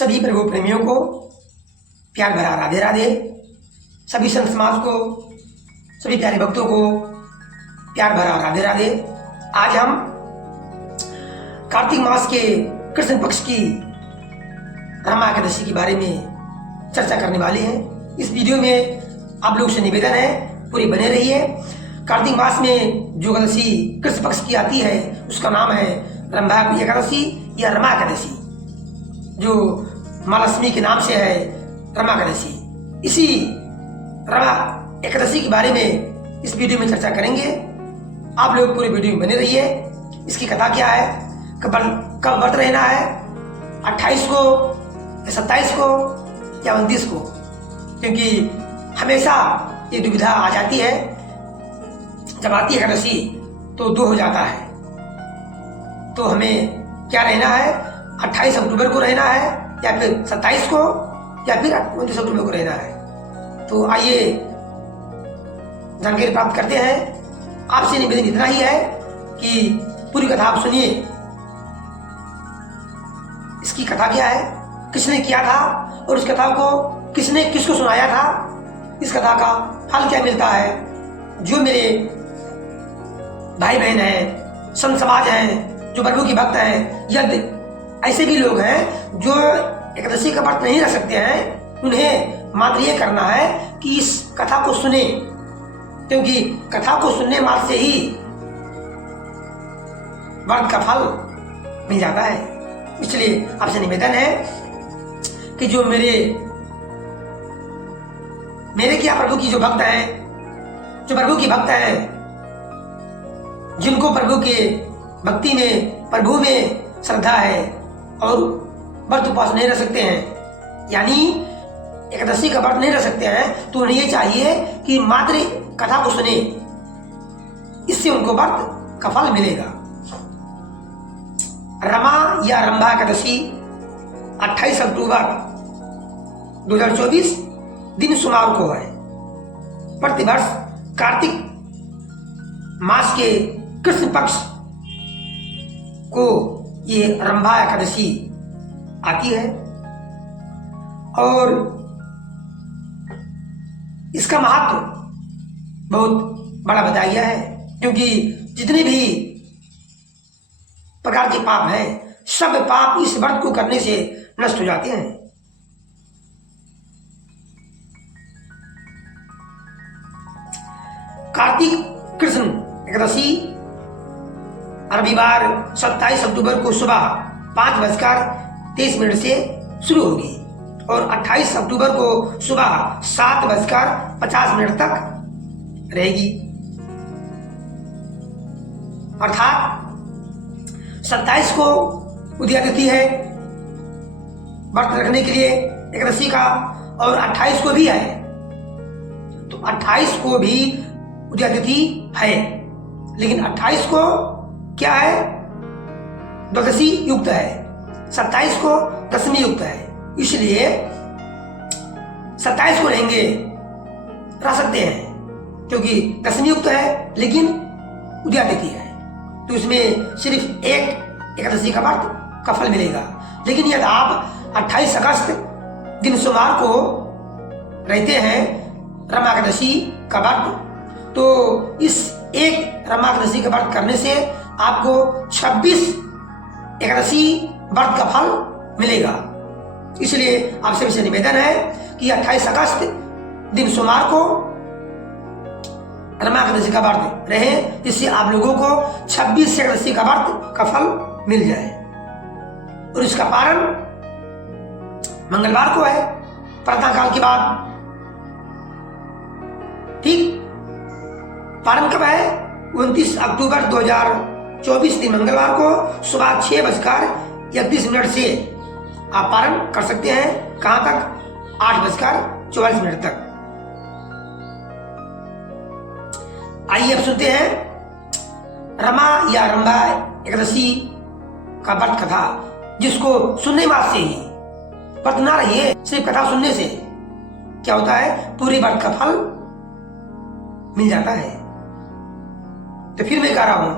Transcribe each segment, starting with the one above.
सभी प्रभु प्रेमियों को प्यार भरा राधे राधे। सभी संत समाज को, सभी प्यारे भक्तों को प्यार भरा राधे राधे। आज हम कार्तिक मास के कृष्ण पक्ष की रमा एकादशी के बारे में चर्चा करने वाले हैं। इस वीडियो में आप लोगों से निवेदन है पूरी बने रहिए। कार्तिक मास में जो एकादशी कृष्ण पक्ष की आती है उसका नाम है रंभा एकादशी या रमा एकादशी, जो महालक्ष्मी के नाम से है रमा एकादशी। इसी रमा एकादशी के बारे में इस वीडियो में चर्चा करेंगे। आप लोग पूरी वीडियो में बने रहिए। इसकी कथा क्या है, कब व्रत रहना है, 28 को या 27 को या 29 को, क्योंकि हमेशा ये दुविधा आ जाती है। जब आती है एकादशी तो 2 हो जाता है, तो हमें क्या रहना है, 28 अक्टूबर को रहना है या फिर 27 को या फिर 29 अक्टूबर को रहना है। तो आइए जानकारी प्राप्त करते हैं। आपसे निवेदन इतना ही है कि पूरी कथा आप सुनिए। इसकी कथा क्या है, किसने किया था और उस कथा को किसने किसको सुनाया था, इस कथा का फल क्या मिलता है। जो मेरे भाई बहन हैं, संत समाज हैं, जो प्रभु की भक्त हैं, या ऐसे भी लोग हैं जो एकादशी का व्रत नहीं रख सकते हैं, उन्हें मात्र ये करना है कि इस कथा को सुने, क्योंकि कथा को सुनने मात्र से ही व्रत का फल मिल जाता है। इसलिए आपसे निवेदन है कि जो मेरे क्या प्रभु की जो भक्त हैं, जो प्रभु की भक्त हैं, जिनको प्रभु के भक्ति में, प्रभु में श्रद्धा है और व्रत उपवास नहीं रह सकते हैं, यानी एकादशी का व्रत नहीं रह सकते हैं, तो उन्हें ये चाहिए कि मात्र कथा को सुने, इससे उनको व्रत का फल मिलेगा। रमा या रंभा एकादशी 28 अक्टूबर 2024 दिन सोमवार को है। प्रतिवर्ष कार्तिक मास के कृष्ण पक्ष को ये रंभा एकादशी आती है और इसका महत्व बहुत बड़ा बताया गया है, क्योंकि जितने भी प्रकार के पाप हैं, सब पाप इस व्रत को करने से नष्ट हो जाते हैं। कार्तिक कृष्ण एकादशी रविवार 27 अक्टूबर को सुबह 5:23 से शुरू होगी और 28 अक्टूबर को सुबह 7:50 तक रहेगी। अर्थात 27 को उदया तिथि है व्रत रखने के लिए एकादशी का, और 28 को भी है, तो 28 को भी उदया तिथि है, लेकिन 28 को क्या है, द्वादशी युक्त है, 27 को दशमी युक्त है। इसलिए 27 को रहेंगे, रह सकते हैं, क्योंकि दशमी युक्त है लेकिन उदया तिथि है, तो इसमें सिर्फ एक एकादशी का व्रत का फल मिलेगा। लेकिन यदि आप 28 अगस्त दिन सोमवार को रहते हैं रमा एकादशी का व्रत, तो इस एक रमा एकादशी का व्रत करने से आपको 26 एकादशी व्रत का फल मिलेगा। इसलिए आप सभी से निवेदन है कि 28 अगस्त दिन सोमवार को रमा एकादशी का व्रत रहे, जिससे आप लोगों को 26 एकादशी का व्रत का फल मिल जाए। और इसका पारण मंगलवार को है, प्रातः काल के बाद। ठीक, पारण कब है, 29 अक्टूबर 2024 दिन मंगलवार को सुबह 6:31 से आप पारण कर सकते हैं। कहां तक, 8:44 तक। आइए अब सुनते हैं रमा या रंभा एकादशी का व्रत कथा, जिसको सुनने मात्र से ही, व्रत ना रहिए, सिर्फ कथा सुनने से क्या होता है, पूरे व्रत का फल मिल जाता है। तो फिर मैं कह रहा हूं,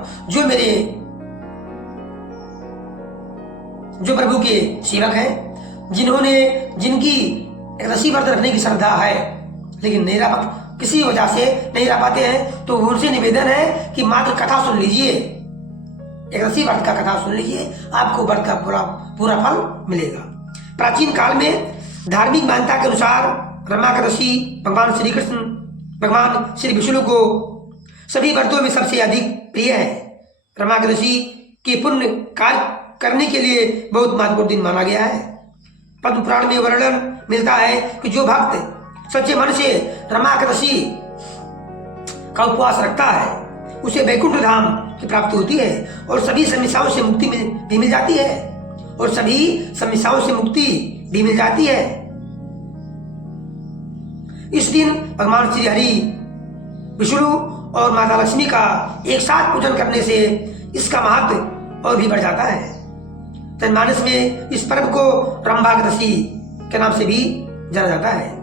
जो प्रभु के सेवक हैं, जिनकी एकादशी व्रत रखने की श्रद्धा है लेकिन नहीं रह किसी वजह से नहीं रह पाते हैं, तो उनसे निवेदन है कि मात्र कथा सुन लीजिए, एकादशी व्रत का कथा सुन लीजिए, आपको व्रत का पूरा फल मिलेगा। प्राचीन काल में धार्मिक मान्यता के अनुसार रमा एकादशी भगवान श्री कृष्ण, भगवान श्री विष्णु को सभी व्रतों में सबसे अधिक प्रिय है। रमा एकादशी के पुण्य कार्य करने के लिए बहुत महत्वपूर्ण दिन माना गया है। पद्म पुराण में वर्णन मिलता है कि जो भक्त सच्चे मन से रमा एकादशी का उपवास रखता है उसे वैकुंठ धाम की प्राप्ति होती है और सभी समस्याओं से मुक्ति भी मिल जाती है इस दिन भगवान श्री हरि, विष्णु और माता लक्ष्मी का एक साथ पूजन करने से इसका महत्व और भी बढ़ जाता है। जनमानस में इस पर्व को रंभा एकादशी के नाम से भी जाना जाता है,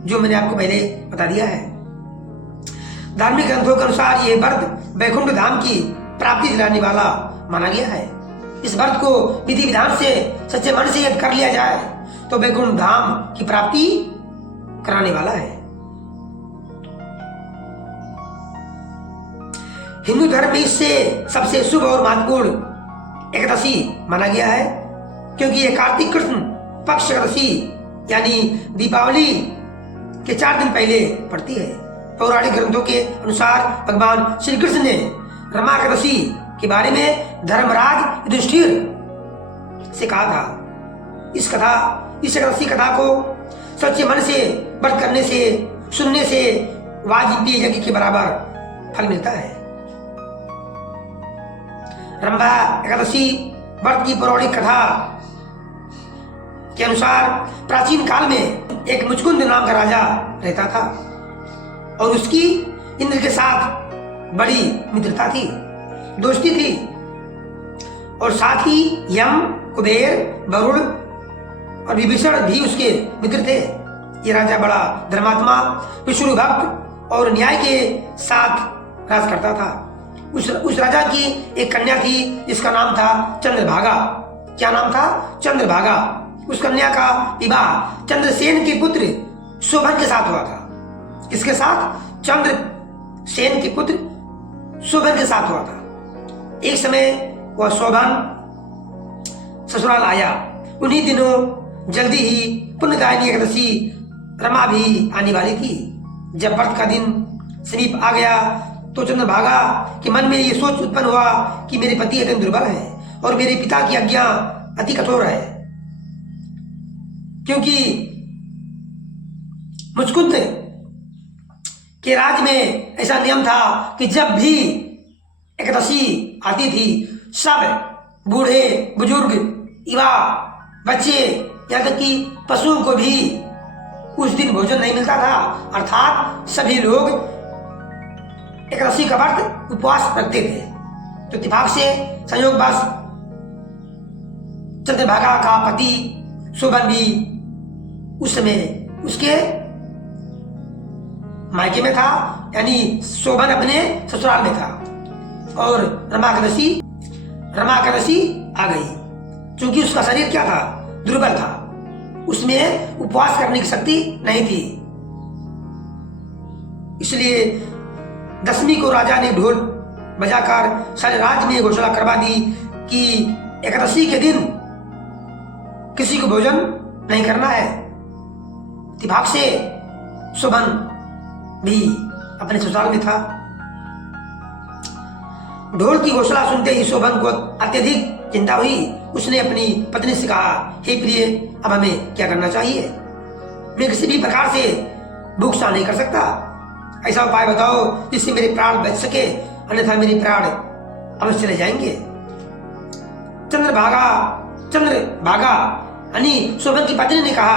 जो मैंने आपको पहले बता दिया है। धार्मिक ग्रंथों के अनुसार यह व्रत वैकुंठ धाम की प्राप्ति दिलाने वाला माना गया है। इस व्रत को विधि विधान से सच्चे मन से यदि कर लिया जाए तो वैकुंठ धाम की प्राप्ति कराने वाला है। हिंदू धर्म में इससे सबसे शुभ और महत्वपूर्ण एकादशी माना गया है, क्योंकि यह कार्तिक कृष्ण पक्ष एकादशी यानी दीपावली के 4 दिन पहले पड़ती है। पौराणिक ग्रंथों के अनुसार भगवान श्री कृष्ण ने रमा एकादशी के बारे में धर्मराज युधिष्ठिर से कहा था। इस एकादशी कथा को सच्चे मन से व्रत करने से, सुनने से वाजपेयी यज्ञ के बराबर फल मिलता है। रंभा एकादशी व्रत की पौराणिक कथा के अनुसार प्राचीन काल में एक मुचकुंद नाम का राजा रहता था और उसकी इंद्र के साथ बड़ी मित्रता थी, दोस्ती थी और साथ ही यम, कुबेर, वरुण और विभीषण भी उसके मित्र थे। ये राजा बड़ा धर्मात्मा, विष्णु भक्त और न्याय के साथ राज करता था। उस राजा की एक कन्या थी जिसका नाम था चंद्रभागा। क्या नाम था? चंद्रभागा। उस कन्या का विवाह चंद्रसेन के पुत्र शोभन के साथ हुआ था। किसके साथ? चंद्रसेन के पुत्र शोभन के साथ हुआ था। एक समय वह शोभन ससुराल आया। उन्हीं दिनों जल्दी ही पुण्यदायिनी एकादशी रमा भी आने वाली थी। जब व्रत का दिन समीप आ गया तो चंद्रभागा के मन में ये सोच उत्पन्न हुआ कि मेरे पति अत्यंत दुर्बल है और मेरे पिता की आज्ञा अति कठोर है, क्योंकि मुचकुंद के राज में ऐसा नियम था कि जब भी एकादशी आती थी सब बूढ़े बुजुर्ग, युवा, बच्चे, यहाँ तक कि पशुओं को भी उस दिन भोजन नहीं मिलता था। अर्थात सभी लोग एकादशी का व्रत उपवास रखते थे। तो इत्तेफाक से संयोगवश चंद्रभागा का पति शोभन भी उस समय उसके मायके में था, यानी शोभन अपने ससुराल में था और रमा एकादशी आ गई। क्योंकि उसका शरीर क्या था? दुर्बल था, उसमें उपवास करने की शक्ति नहीं थी। इसलिए दशमी को राजा ने ढोल बजाकर सारे राज्य में घोषणा करवा दी कि एकादशी के दिन किसी को भोजन नहीं करना है। इत्तेफाक से शोभन भी अपने ससुराल में था। ढोल की घोषणा सुनते ही शोभन को अत्यधिक चिंता हुई। उसने अपनी पत्नी से कहा, हे प्रिय, अब हमें क्या करना चाहिए? मैं किसी भी प्रकार से भूख सहन नहीं कर सकता। ऐसा उपाय बताओ जिससे मेरे प्राण बच सके, अन्यथा मेरे प्राण अवश्य चले जाएंगे। चंद्रभागा यानी शोभन की पत्नी ने कहा,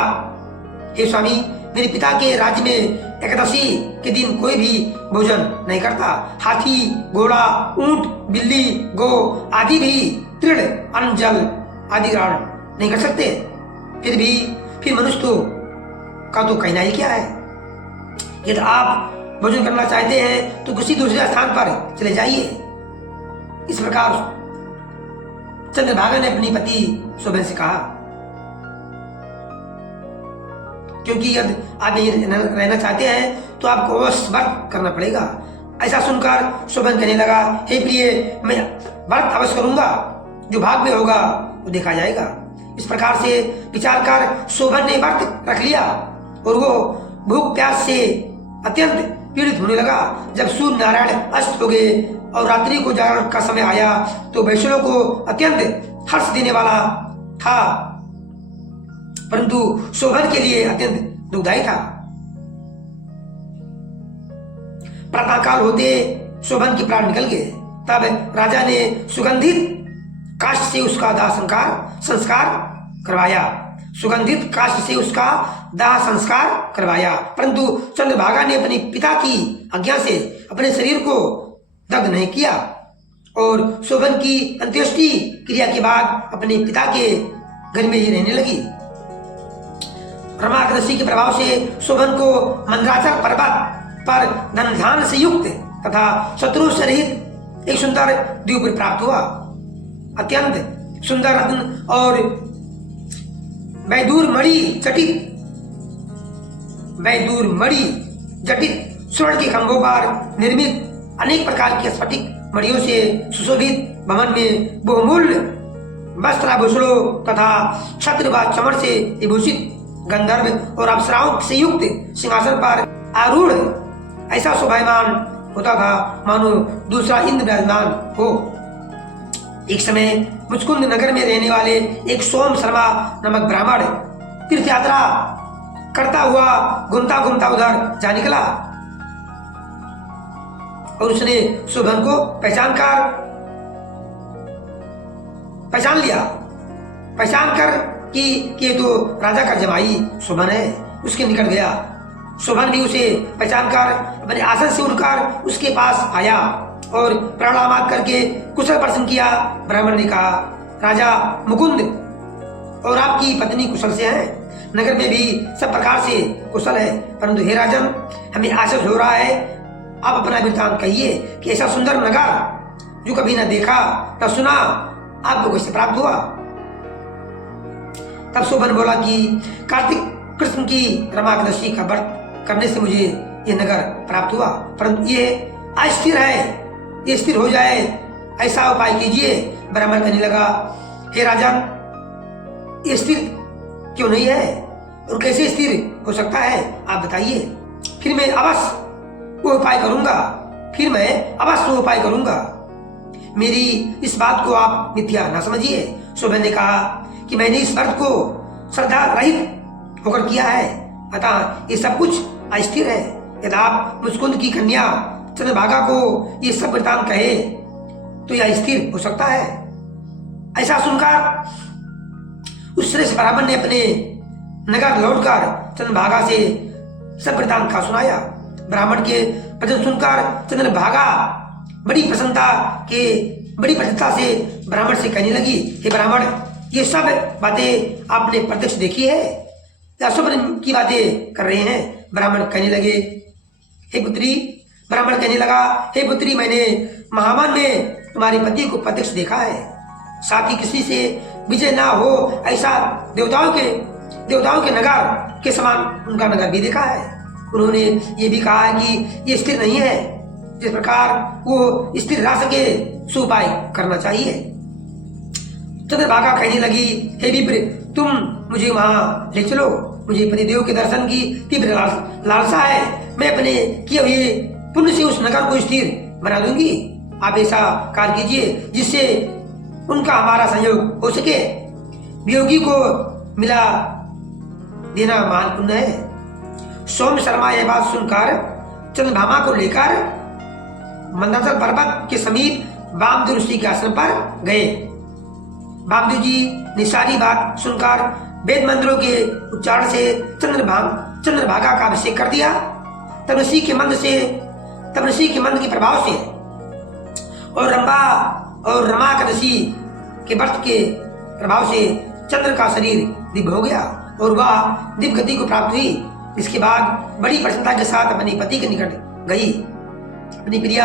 हे स्वामी, मेरे पिता के राज्य में एकादशी के दिन कोई भी भोजन नहीं करता। हाथी, घोड़ा, ऊंट, बिल्ली, गो आदि भी तृण, अन्न, जल आदि ग्रहण नहीं कर सकते। फिर मनुष्य का तो कहना ही क्या है। यदि आप भोजन करना चाहते हैं तो किसी दूसरे स्थान पर चले जाइए। इस प्रकार चंद्रभागा ने अपनी पति शोभन से कहा। क्योंकि यदि आप यही रहना चाहते हैं तो आपको अवश्य व्रत करना पड़ेगा। ऐसा सुनकर शोभन कहने लगा, हे प्रिय, मैं व्रत अवश्य करूंगा, जो भाग में होगा वो देखा जाएगा। इस प्रकार से विचार कर शोभन ने व्रत रख लिया और वो भूख प्यास से अत्यंत पीड़ित होने लगा। जब सूर्य नारायण अस्त हो गए और रात्रि को जागरण का समय आया तो वैष्णव को अत्यंत हर्ष देने वाला था, परंतु शोभन के लिए अत्यंत दुखदायी था। प्रातःकाल होते शोभन के प्राण निकल गए। तब राजा ने सुगंधित काष्ठ से उसका दाह संस्कार करवाया। सुगंधित काष्ठ से उसका दाह संस्कार करवाया, परंतु चंद्रभागा ने अपने पिता की आज्ञा से अपने शरीर को दग्ध नहीं किया और शोभन की अंत्येष्टि क्रिया के बाद अपने पिता के घर में ही रहने लगी। रमाकृषि के प्रभाव से शोभन को मंदराचल पर्वत पर धन धान से युक्त तथा शत्रु से रहित एक सुंदर द्वीप प्राप्त हुआ। अत्यंत सुंदर रत्न और वैदूर मणि जटित स्वर्ण के खंभों पर निर्मित अनेक प्रकार के स्फटिक मणियों से सुशोभित भवन में बहुमूल्य वस्त्राभूषणों तथा छत्र व चमड़ से विभूषित गंधर्व और अप्सराओं से युक्त सिंहासन पर आरूढ़ ऐसा शोभायमान होता था मानो दूसरा इंद्र विराजमान हो। एक समय मुचकुंद नगर में रहने वाले एक सोम शर्मा नामक ब्राह्मण तीर्थ यात्रा करता हुआ घूमता उधर जा निकला और उसने शोभन को पहचान कर कि तो राजा का जमाई शोभन है, उसके निकट गया। शोभन भी उसे पहचान कर अपने आसन से उठकर उसके पास आया और प्रणाम करके कुशल प्रश्न किया। ब्राह्मण ने कहा, राजा मुकुंद और आपकी पत्नी कुशल से हैं? नगर में भी सब प्रकार से कुशल है, परंतु हे राजन, हमें आश्चर्य हो रहा है। आप अपना वृत्तांत कहिए कि ऐसा सुंदर नगर जो कभी न देखा न सुना आपको कैसे प्राप्त हुआ? तब शोभन बोला कि कार्तिक कृष्ण की रमाकृषि का व्रत करने से मुझे ये नगर प्राप्त हुआ, परंतु ये अस्थिर है, ये स्थिर हो जाए ऐसा उपाय कीजिए। ब्राह्मण कहने लगा, हे राजन, ये स्थिर क्यों नहीं है और कैसे स्थिर हो सकता है, आप बताइए। फिर मैं अवश्य वो उपाय करूंगा। मेरी इस बात को आप मिथ्या न समझिए। शोभन ने कहा कि मैंने इस व्रत को श्रद्धा रहित होकर किया है, अतः ये सब कुछ अस्थिर है। यदि आप मुचकुंद की कन्या चंद्रभागा को ये सब वृत्तांत कहे तो यह स्थिर हो सकता है। ऐसा सुनकर उस श्रेष्ठ ब्राह्मण ने अपने नगर लौटकर चंद्रभागा से सब वृत्तांत का सुनाया। ब्राह्मण के वचन सुनकर चंद्रभागा बड़ी प्रसन्नता से ब्राह्मण से कहने लगी, हे ब्राह्मण, ये सब बातें आपने प्रत्यक्ष देखी है या स्वप्न की बातें कर रहे हैं? ब्राह्मण कहने लगा, हे पुत्री, मैंने महावन में तुम्हारे पति को प्रत्यक्ष देखा है। साथ ही किसी से विजय ना हो ऐसा देवताओं के नगर के समान उनका नगर भी देखा है। उन्होंने ये भी कहा है कि ये स्थिर नहीं है, जिस प्रकार वो स्थिर रह सके सो उपाय करना चाहिए। चंद्रभागा कहने लगी, हे विप्र, तुम मुझे वहां ले चलो, मुझे पतिदेव के दर्शन की तीव्र लालसा है। मैं अपने किए हुए पुण्य से उस नगर को स्थिर बना दूंगी। आप ऐसा कार्य कीजिए जिससे उनका हमारा संयोग हो सके। वियोगी को मिला देना महान पुण्य है। सोम शर्मा यह बात सुनकर चंद्रभामा को लेकर मंदराचल पर्वत के समीप वामदेव ऋषि के आश्रम पर गए। वामदेव जी ने सारी बात सुनकर वेद मंत्रों के उच्चारण से चंद्रभागा का अभिषेक कर दिया। तब ऋषि के मंत्र के प्रभाव से और रमाकृषि के व्रत के प्रभाव से चंद्र का शरीर दिव्य हो गया और वह दिव्य गति को प्राप्त हुई। इसके बाद बड़ी प्रसन्नता के साथ अपने पति के निकट गई। अपनी प्रिय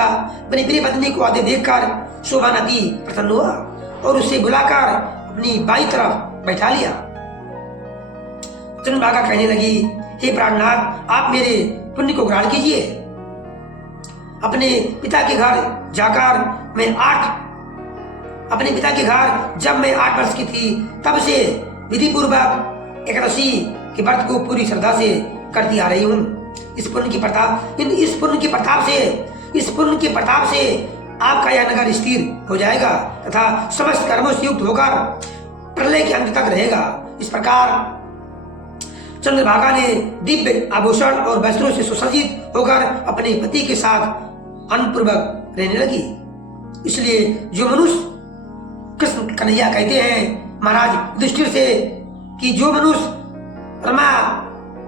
पत्नी को आते देखकर शोभन अति प्रसन्न हुआ और उसे बुलाकर अपनी बाईं तरफ बैठा लिया। चंद्रभागा कहने लगी, हे प्राणनाथ, आप मेरे पुण्य को ग्रहण कीजिए। अपने पिता के घर जाकर जब मैं 8 वर्ष की थी तब से विधि पूर्वक एकादशी के व्रत को पूरी श्रद्धा से करती आ रही हूँ। इस पुण्य की प्रताप से आपका यह नगर स्थिर हो जाएगा तथा समस्त कर्मों से युक्त होकर प्रलय के अंत तक रहेगा। इस प्रकार चंद्रभागा ने दिव्य आभूषण और वस्त्रों से सुसज्जित होकर अपने पति के साथ आनंदपूर्वक रहने लगी। इसलिए जो मनुष्य कृष्ण कन्हैया कहते हैं महाराज युधिष्ठिर से कि जो मनुष्य रमा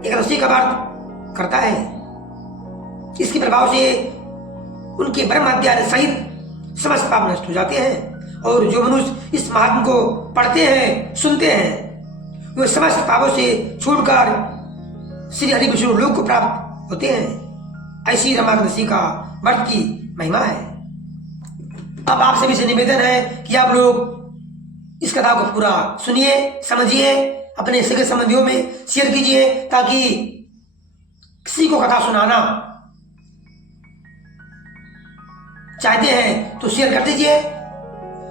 एकादशी का व्रत करता है, इसके प्रभाव से उनके ब्रह्म हत्या सहित समस्त पाप नष्ट हो जाते हैं। और जो मनुष्य इस महात्म को पढ़ते हैं, सुनते हैं, वे समस्त पापों से छूटकर श्री हरि विष्णु लोक को प्राप्त होते हैं। ऐसी रमा एकादशी का व्रत की महिमा है। अब आप सभी से निवेदन है कि आप लोग इस कथा को पूरा सुनिए, समझिए, अपने सगे संबंधियों में शेयर कीजिए, ताकि किसी को कथा सुनाना चाहते हैं तो शेयर कर दीजिए।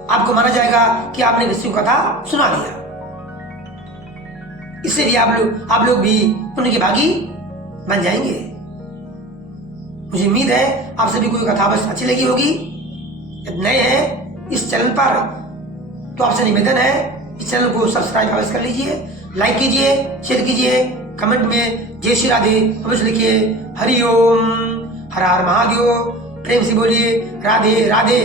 आपको माना जाएगा कि आपने किसी को कथा सुना दिया। इससे भी आप लोग भी पुण्य के भागी बन जाएंगे। मुझे उम्मीद है आप सभी को कथा बस अच्छी लगी होगी। यदि नए हैं इस चैनल पर तो आपसे निवेदन है इस चैनल को सब्सक्राइब अवश्य कर लीजिए, लाइक कीजिए, शेयर कीजिए, कमेंट में जय श्री राधे अवश्य लिखिए। हरि ओम, हर हर महादेव, प्रेम से बोलिए राधे राधे।